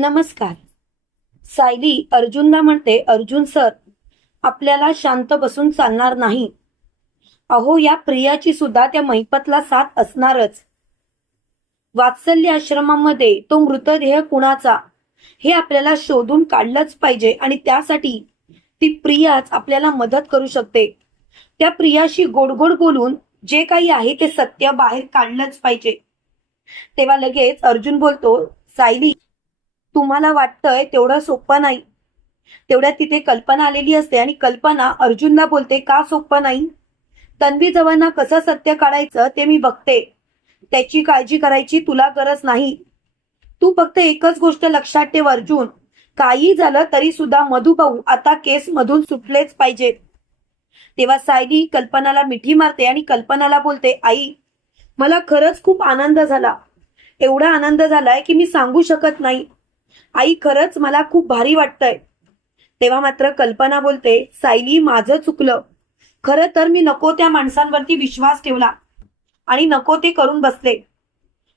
नमस्कार. सायली अर्जुनला म्हणते अर्जुन सर आपल्याला शांत बसून चालणार नाही. अहो या प्रियाची सुद्धा त्या मैपतला साथ असणारच. वात्सल्य आश्रमामध्ये तो मृतदेह कुणाचा? हे आपल्याला शोधून काढलंच पाहिजे आणि त्यासाठी ती प्रियाच आपल्याला मदत करू शकते. त्या प्रियाशी गोडगोड बोलून जे काही आहे ते सत्य बाहेर काढलंच पाहिजे. तेव्हा लगेच अर्जुन बोलतो सायली तुम्हाला वाटतंय तेवढं सोपं नाही. तेवढ्यात तिथे कल्पना आलेली असते आणि कल्पना अर्जुनला बोलते का सोपं नाही? तन्वी जवांना कसं सत्य काढायचं ते मी बघते. त्याची काळजी करायची तुला गरज नाही. तू फक्त एकच गोष्ट लक्षात ठेव अर्जुन. काही झालं तरी सुद्धा मधुभाऊ आता केस मधून सुटलेच पाहिजे तेव्हा सायली कल्पनाला मिठी मारते आणि कल्पनाला बोलते आई मला खरंच खूप आनंद झाला. एवढा आनंद झालाय की मी सांगू शकत नाही. आई खरंच मला खूप भारी वाटतंय. तेव्हा मात्र कल्पना बोलते सायली माझं चुकलं. खरं तर मी नको त्या माणसांवरती विश्वास ठेवला आणि नको ते करून बसले.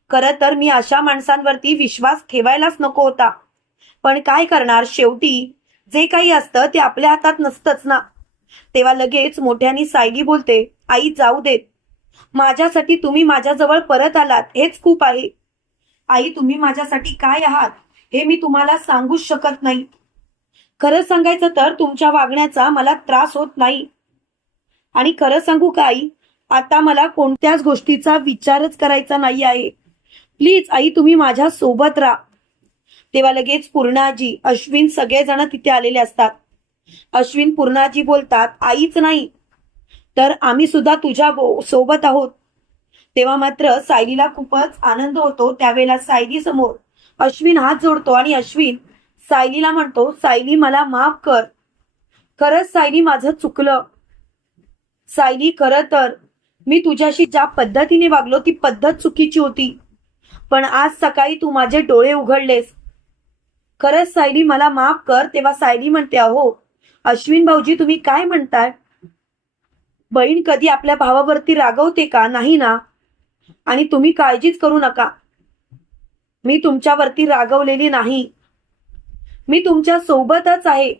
खरं तर मी अशा माणसांवरती विश्वास ठेवायलाच नको होता. पण काय करणार शेवटी? जे काही असतं ते आपल्या हातात नसतंच ना. तेव्हा लगेच मोठ्यानी सायली बोलते आई जाऊ देत. माझ्यासाठी तुम्ही माझ्याजवळ परत आलात हेच खूप आहे. आई तुम्ही माझ्यासाठी काय आहात? हे मी तुम्हाला सांगूच शकत नाही. खरं सांगायचं तर तुमच्या वागण्याचा मला त्रास होत नाही. आणि खरं सांगू काही आता मला कोणत्याच गोष्टीचा विचारच करायचा नाही आहे. प्लीज आई तुम्ही माझ्या सोबत राहा. तेव्हा लगेच पूर्णाजी अश्विन सगळेजण तिथे आलेले असतात. अश्विन पूर्णाजी बोलतात आईच नाही. तर आम्ही सुद्धा तुझ्या बो- सोबत आहोत. तेव्हा मात्र सायलीला खूपच आनंद होतो त्यावेळेला सायली समोर. अश्विन हात जोडतो आणि अश्विन सायलीला म्हणतो सायली मला माफ कर. खरंच सायली माझं चुकलं. सायली खरं तर मी तुझ्याशी ज्या पद्धतीने वागलो ती पद्धत चुकीची होती. पण आज सकाळी तू माझे डोळे उघडलेस. खरंच सायली मला माफ कर. तेव्हा सायली म्हणते अहो अश्विन भाऊजी तुम्ही काय म्हणताय? बहीण कधी आपल्या भावावरती रागवते का? नाही ना. आणि तुम्ही काळजीच करू नका. मी तुमच्यावरती रागवलेली नाही. मी तुमच्या सोबतच आहे.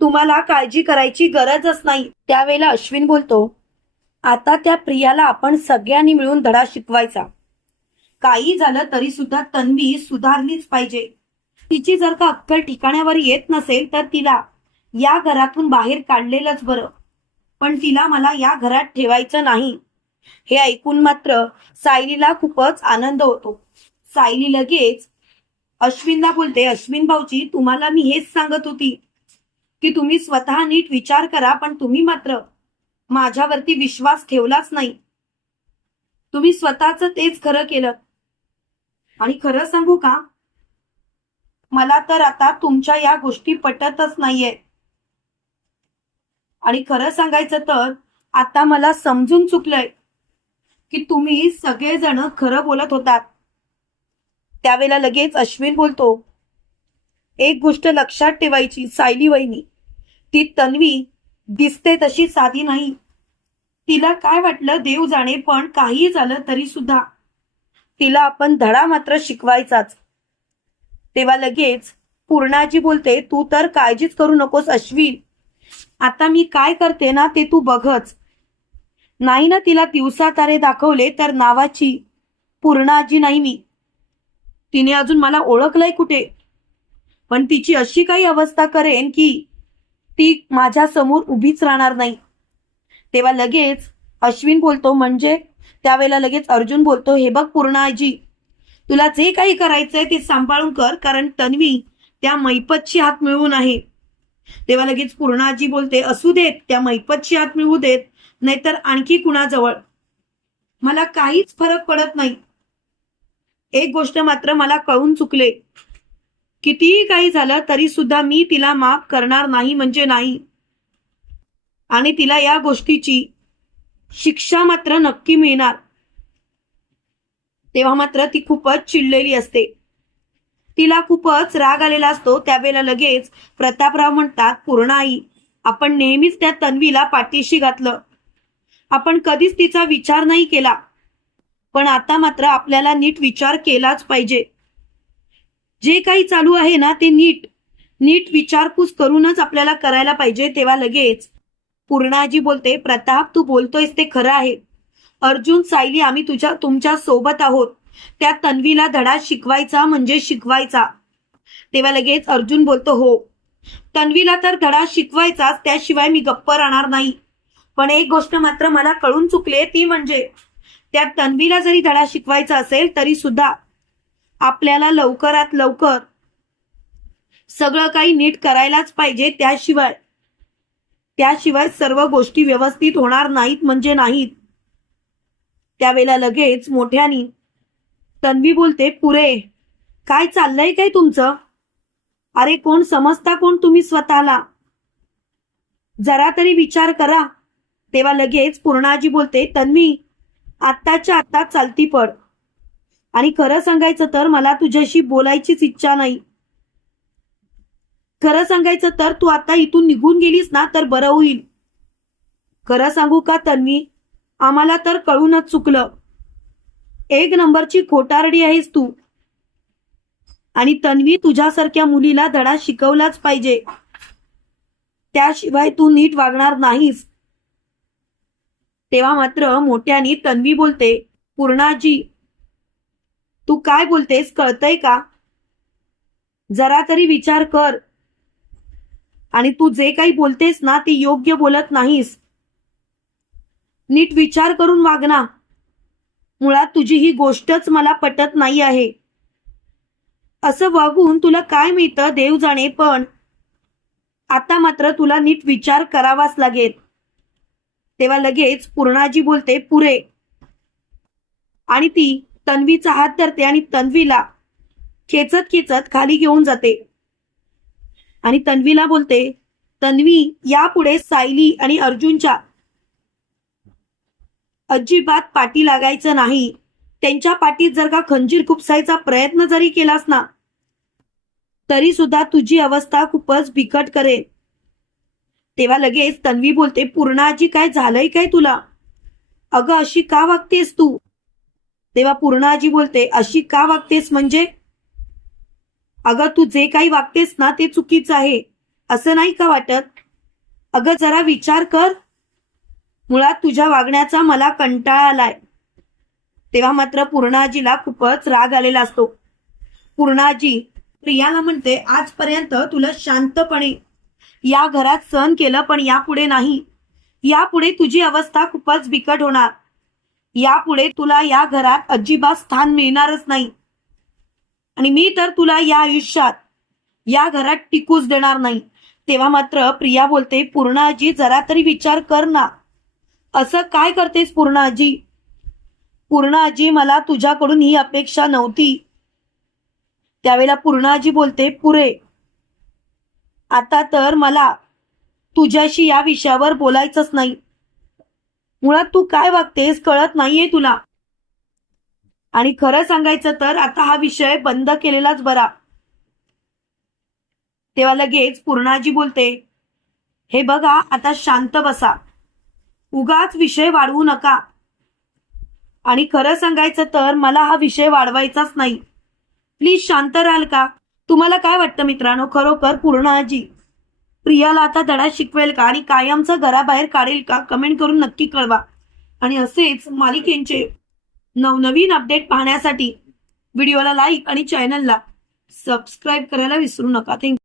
तुम्हाला काळजी करायची गरजच नाही. त्यावेळेला अश्विन बोलतो आता त्या प्रियाला आपण सगळ्यांनी मिळून धडा शिकवायचा. काही झालं तरी सुद्धा तन्वी सुधारलीच पाहिजे. तिची जर का अक्कल ठिकाण्यावर येत नसेल तर तिला या घरातून बाहेर काढलेलंच बरं. पण तिला मला या घरात ठेवायचं नाही. हे ऐकून मात्र सायलीला खूपच आनंद होतो. सायली लगेच अश्विनला बोलते अश्विन भाऊजी तुम्हाला मी हेच सांगत होती की तुम्ही स्वतः नीट विचार करा पण तुम्ही मात्र माझ्यावरती विश्वास ठेवलाच नाही. तुम्ही स्वतःच तेच खरं केलं. आणि खरं सांगू का? मला तर आता तुमच्या या गोष्टी पटतच नाहीये आणि खरं सांगायचं तर आता मला समजून चुकलंय की तुम्ही सगळेजण खरं बोलत होतात. त्यावेळेला लगेच अश्विन बोलतो एक गोष्ट लक्षात ठेवायची सायली वहिनी. ती तन्वी दिसते तशी साधी नाही. तिला काय वाटलं देव जाणे पण काही झालं तरी सुद्धा. तिला आपण धडा मात्र शिकवायचाच. तेव्हा लगेच पूर्णाजी बोलते तू तर काळजीच करू नकोस अश्विन. आता मी काय करते ना ते तू बघच. नाही ना तिला दिवसा तारे दाखवले तर नावाची. पूर्णाजी नाही मी. तिने अजून मला ओळखलंय कुठे? पण तिची अशी काही अवस्था करेन की ती माझ्यासमोर उभीच राहणार नाही. तेव्हा लगेच अश्विन बोलतो म्हणजे? त्यावेळेला लगेच अर्जुन बोलतो हे बघ पूर्णाजी तुला जे काही करायचंय ते सांभाळून कर कारण तन्वी त्या मैपतची हात मिळवून आहे. तेव्हा लगेच पूर्णाजी बोलते असू देत त्या मैपतची हात मिळवू देत नाहीतर आणखी कुणाजवळ? मला काहीच फरक पडत नाही. एक गोष्ट मात्र मला कळून चुकले. कितीही काही झालं तरी सुद्धा मी तिला माफ करणार नाही म्हणजे नाही. आणि तिला या गोष्टीची शिक्षा मात्र नक्की मिळणार. तेव्हा मात्र ती खूपच चिडलेली असते. तिला खूपच राग आलेला असतो त्यावेळेला लगेच प्रतापराव म्हणतात पूर्ण आई आपण नेहमीच त्या तन्वीला पाठीशी घातलं. आपण कधीच तिचा विचार नाही केला. पण आता मात्र आपल्याला नीट विचार केलाच पाहिजे. जे काही चालू आहे ना ते नीट. नीट विचारपूस करूनच आपल्याला करायला पाहिजे तेव्हा लगेच. पूर्णाजी बोलते प्रताप तू बोलतोयस ते खरं आहे. अर्जुन सायली आम्ही तुझ्या तुमच्यासोबत आहोत. त्या तन्वीला धडा शिकवायचा म्हणजे शिकवायचा. तेव्हा लगेच अर्जुन बोलतो हो. तन्वीला तर धडा शिकवायचाच त्याशिवाय मी गप्प राहणार नाही. पण एक गोष्ट मात्र मला कळून चुकली ती म्हणजे त्या तन्वीला जरी धडा शिकवायचा असेल तरी सुद्धा आपल्याला लवकरात लवकर सगळं काही नीट करायलाच पाहिजे. त्याशिवाय त्याशिवाय सर्व गोष्टी व्यवस्थित होणार नाहीत म्हणजे नाहीत. त्यावेळेला लगेच मोठ्यानी तन्वी बोलते पुरे काय चाललंय काय तुमचं? अरे कोण समजता कोण तुम्ही स्वतःला? जरा तरी विचार करा. तेव्हा लगेच पूर्णाजी बोलते तन्वी आत्ताच्या आत्ता चालती पड. आणि खरं सांगायचं तर मला तुझ्याशी बोलायचीच इच्छा नाही. खरं सांगायचं तर तू आता इथून निघून गेलीस ना तर बरं होईल. खरं सांगू का तन्वी? आम्हाला तर कळूनच चुकलं. एक नंबरची खोटारडी आहेस तू. आणि तन्वी तुझ्यासारख्या मुलीला धडा शिकवलाच पाहिजे. त्याशिवाय तू नीट वागणार नाहीस. तेव्हा मात्र मोठ्यानी तन्वी बोलते पूर्णाजी तू काय बोलतेस? कळतय का? जरा तरी विचार कर. आणि तू जे काही बोलतेस ना ते योग्य बोलत नाहीस. नीट विचार करून वागना मुळात तुझी ही गोष्टच मला पटत नाही आहे. असं वागून तुला काय मिळतं देव जाणे पण आता मात्र तुला नीट विचार करावाच लागेल. तेव्हा लगेच पूर्णाजी बोलते पुरे. आणि ती तन्वीचा हात धरते आणि तन्वीला खेचत खेचत खाली घेऊन जाते. आणि तन्वीला बोलते तन्वी यापुढे सायली आणि अर्जुनच्या अजिबात पाठी लागायचं नाही. त्यांच्या पाठीत जर का खंजीर खुपसायचा प्रयत्न जरी केलास ना तरी सुद्धा तुझी अवस्था खूपच बिकट करेल. तेव्हा लगेच तन्वी बोलते पूर्णाजी काय झालंय काय तुला? अगं अशी का वागतेस तू? तेव्हा पूर्णाजी बोलते अशी का वागतेस म्हणजे? अगं तू जे काही वागतेस ना ते चुकीचं आहे. असं नाही का वाटत? अगं जरा विचार कर. मुळात तुझ्या वागण्याचा मला कंटाळा आलाय. तेव्हा मात्र पूर्णाजीला खूपच राग आलेला असतो. पूर्णाजी प्रियाला म्हणते आजपर्यंत तुला शांतपणे या घरात सहन केलं पण यापुढे नाही. यापुढे तुझी अवस्था खूपच बिकट होणार. यापुढे तुला या घरात अजिबात स्थान मिळणारच नाही. आणि मी तर तुला या आयुष्यात या घरात टिकूच देणार नाही. तेव्हा मात्र प्रिया बोलते पूर्णाजी जरा तरी विचार कर ना. असं काय करतेस पूर्णाजी? पूर्णाजी मला तुझ्याकडून ही अपेक्षा नव्हती. त्यावेळेला पूर्णाजी बोलते पुरे आता तर मला तुझ्याशी या विषयावर बोलायचंच नाही. मुळात तू काय वागतेस कळत नाहीये तुला. आणि खरं सांगायचं तर आता हा विषय बंद केलेलाच बरा. तेव्हा लगेच पूर्णाजी बोलते हे बघा आता शांत बसा. उगाच विषय वाढवू नका. आणि खरं सांगायचं तर मला हा विषय वाढवायचाच नाही. प्लीज शांत राहाल का? तुम्हाला काय वाटतं मित्रांनो? खरोखर पूर्ण आजी प्रियाला आता धडा शिकवेल का? आणि कायमचं घराबाहेर काढेल का? कमेंट करून नक्की कळवा. आणि असेच मालिकेंचे नवनवीन अपडेट पाहण्यासाठी व्हिडिओला लाईक आणि चॅनलला सबस्क्राईब करायला विसरू नका. थँक्यू